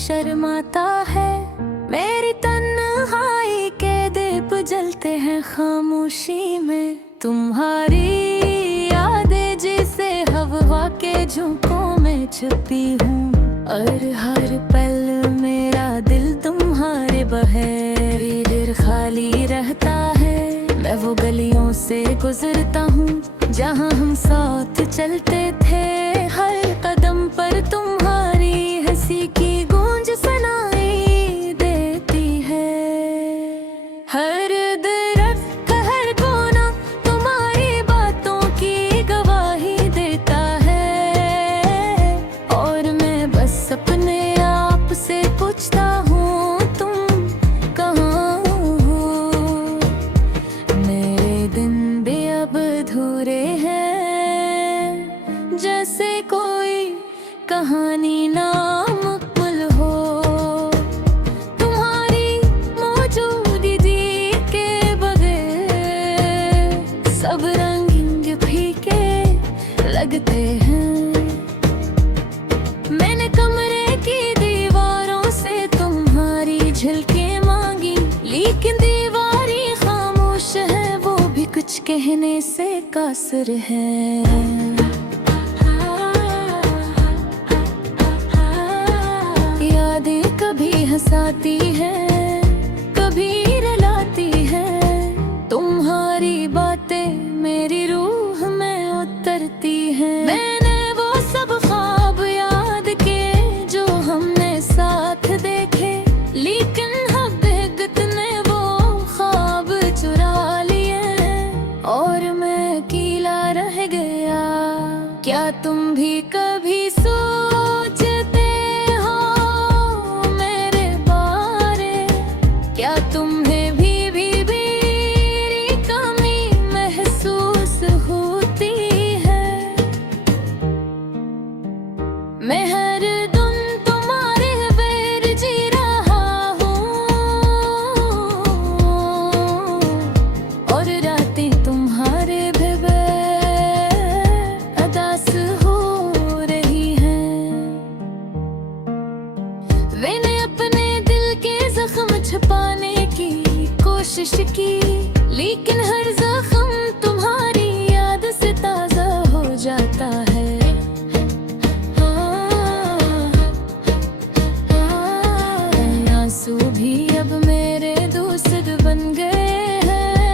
शर्माता है। मेरी तन्हाई के दीप जलते हैं खामोशी में। तुम्हारी यादें जिसे हवा के झोंकों में छुपी हूँ, और हर पल मेरा दिल तुम्हारे बगैर खाली रहता है। मैं वो गलियों से गुजरता हूँ जहाँ हम साथ चलते थे। हर कदम पर तुम्हारी हंसी की गूंज सुनाई देती है। हर दरख्त हर कोना तुम्हारी बातों की गवाही देता है, और मैं बस अपने आप से पूछता हूँ तुम कहाँ हो। मेरे दिन भी अब अधूरे हैं, जैसे कोई कहानी नामुकम्मल हो। तुम्हारी मौजूदगी के बगैर सब रंग फीके लगते हैं। मैंने कमरे की दीवारों से तुम्हारी झलकें मांगी, लेकिन दीवारें खामोश है, वो भी कुछ कहने से कासिर है। यादें कभी हंसाती हैं, कभी रुलाती हैं। तुम्हारी बातें मेरी रूह में उतरती हैं। मैंने वो सब ख्वाब याद किए जो हमने साथ देखे, लेकिन हकीकत ने वो ख्वाब चुरा लिए, और मैं अकेला रह गया। क्या तुम भी कभी सोचते हो मेरे बारे? क्या तुम्हें भी मेरी कमी महसूस होती है? मैं हर दिन तुम्हारे बगैर जी रहा हूँ, और रातें तुम्हारे बगैर अदास हो रही हैं। मैंने अपने दिल के जख्म छुपाने की कोशिश की, लेकिन हर जख्म तुम्हारी याद से ताजा हो जाता है। आंसू भी अब मेरे दोस्त बन गए हैं,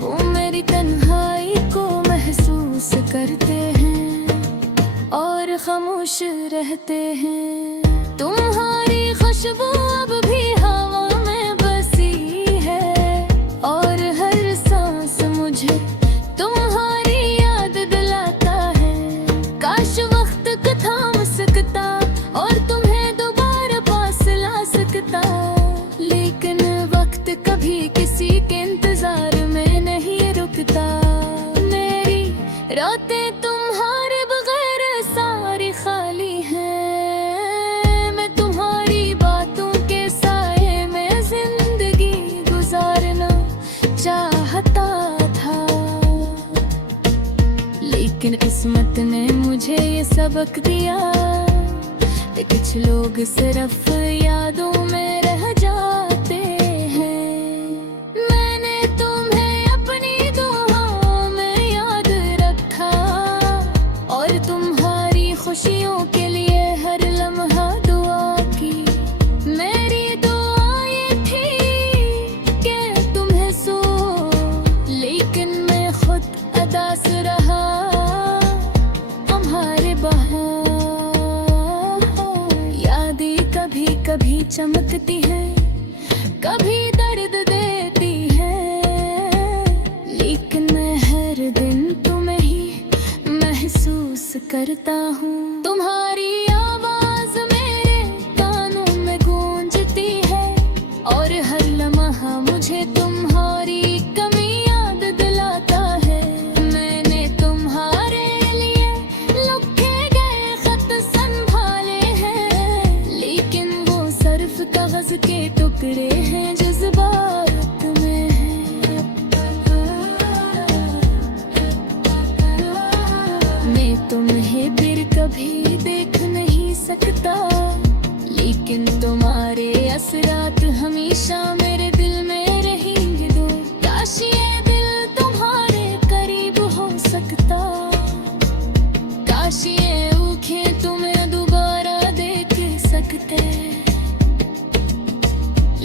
वो मेरी तन्हाई को महसूस करते हैं और खामोश रहते हैं। तुम्हारी खुशबू अब भी हवा में बसी है, और हर सांस मुझे तुम्हारी याद दिलाता है। काश वक्त को थाम सकता और तुम्हें दोबारा पास ला सकता, लेकिन वक्त कभी किसी के इंतजार में नहीं रुकता। मेरी रातें तुम्हारे बगैर सारी खाली हैं। मैं तुम्हारी बातों के साए में जिंदगी गुजारना चाहता था, लेकिन किस्मत ने मुझे ये सबक दिया कि कुछ लोग सिर्फ यादों में रह जाते हैं। मैंने तुम्हें अपनी दुआओं में याद रखा, और तुम्हारी खुशियों के लिए हर लम्हा दुआ की। मेरी दुआ ये थी कि तुम्हें सो, लेकिन मैं खुद अदास रहा तुम्हारे बहार। यादें कभी कभी चमकती हैं, कभी दर्द देती हैं, लेकिन मैं हर दिन तुम्हें ही महसूस करता हूँ। तुम्हारी आवाज मेरे कानों में गूंजती है, और हर लम्हा मुझे तुम्हारी कमी याद दिलाता है। मैंने तुम्हारे लिए लिखे गए खत संभाले हैं, लेकिन वो सिर्फ कागज के टुकड़े हैं, जज्बात में हैं। मैं तुम्हें फिर कभी देख नहीं सकता, लेकिन तुम्हारे असरात हमेशा मेरे दिल में रहेंगे दो। काश ये दिल तुम्हारे करीब हो सकता, काश ये आँखें तुम्हें दोबारा देख सकते,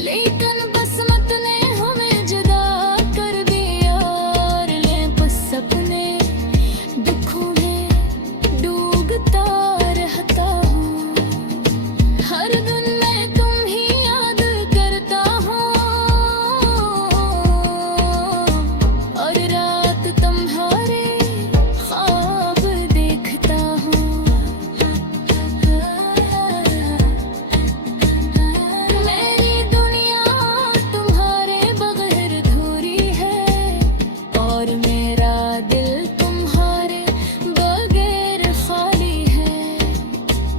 लेकिन बसमत ने हमें जुदा कर दिया। और ले बस अपने दुखों में डूबता रहता हूँ, हर दिन मैं तुम ही याद करता हूँ, और रात तुम्हारे ख्वाब देखता हूँ। मेरी दुनिया तुम्हारे बगैर अधूरी है, और मेरा दिल तुम्हारे बगैर खाली है।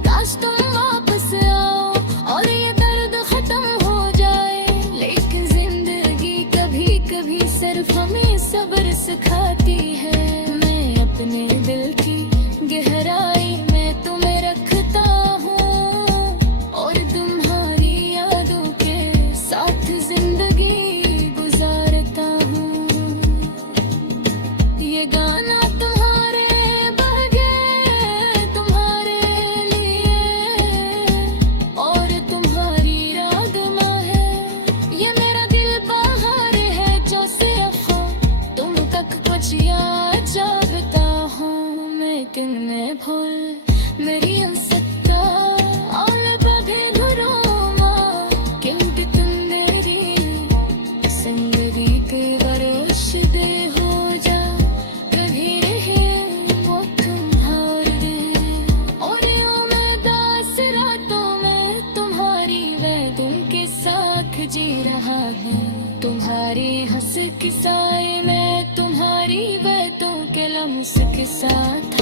काश तुम वापस आओ और ये दर्द खत्म हो जाए, लेकिन जिंदगी कभी कभी सिर्फ हमें सब्र सिखाती है। मैं अपने दिल की गहराई में तुम्हें रखता हूँ, और तुम्हारी यादों के साथ जिंदगी गुजारता हूँ। ये गाना तुम्हारे बगैर तुम्हारे लिए, और तुम्हारी याद में है। ये मेरा दिल बाहर है जो सिर्फ तुम तक कुछ याद चाहता हूँ, लेकिन मैं भूल नहीं सकता। और कभी घरोमा क्योंकि तुम मेरी संगरी के वर्ष दे हो जा, कभी रहे वो तुम्हारे। और यूं मैं दास रातों में तुम्हारी वेदों के साथ जी रहा हूँ, तुम्हारी हंस के साए में तुम्हारी वेदों के लम्स के साथ।